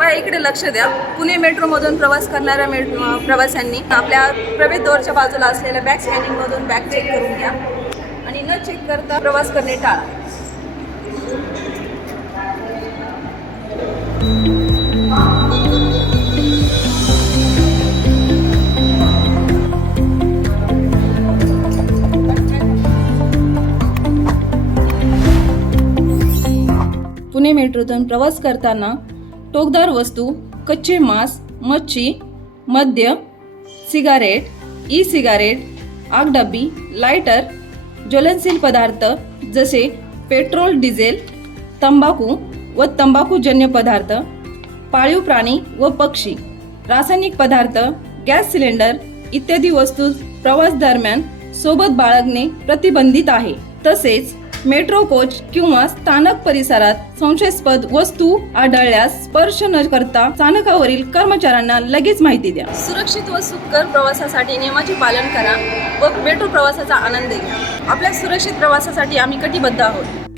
कृपया इकडे लक्ष द्या. पुणे मेट्रोमधून प्रवास करणाऱ्या मेट्रो प्रवाशांनी आपल्या प्रवेशद्वारच्या बाजूला असलेल्या बॅग स्कॅनिंगमधून बॅग चेक करून घ्या. आणि न चेक करता प्रवास करणे टाळा. पुणे मेट्रोतून प्रवास करताना टोकदार वस्तू कच्चे मांस मच्छी मद्य सिगारेट ई सिगारेट आगडबी लायटर ज्वलनशील पदार्थ जसे पेट्रोल डिझेल तंबाखू व तंबाखूजन्य पदार्थ पाळीव प्राणी व पक्षी रासायनिक पदार्थ गॅस सिलेंडर इत्यादी वस्तू प्रवास दरम्यान सोबत बाळगणे प्रतिबंधित आहे. तसेच मेट्रो कोच किंवा स्थानक परिसरात संशयास्पद वस्तू आढळल्यास स्पर्श न करता स्थानकावरील कर्मचाऱ्यांना लगेच माहिती द्या. सुरक्षित व सुखकर प्रवासासाठी नियमाचे पालन करा व मेट्रो प्रवासाचा आनंद घ्या. आपल्या सुरक्षित प्रवासासाठी आम्ही कटिबद्ध आहोत.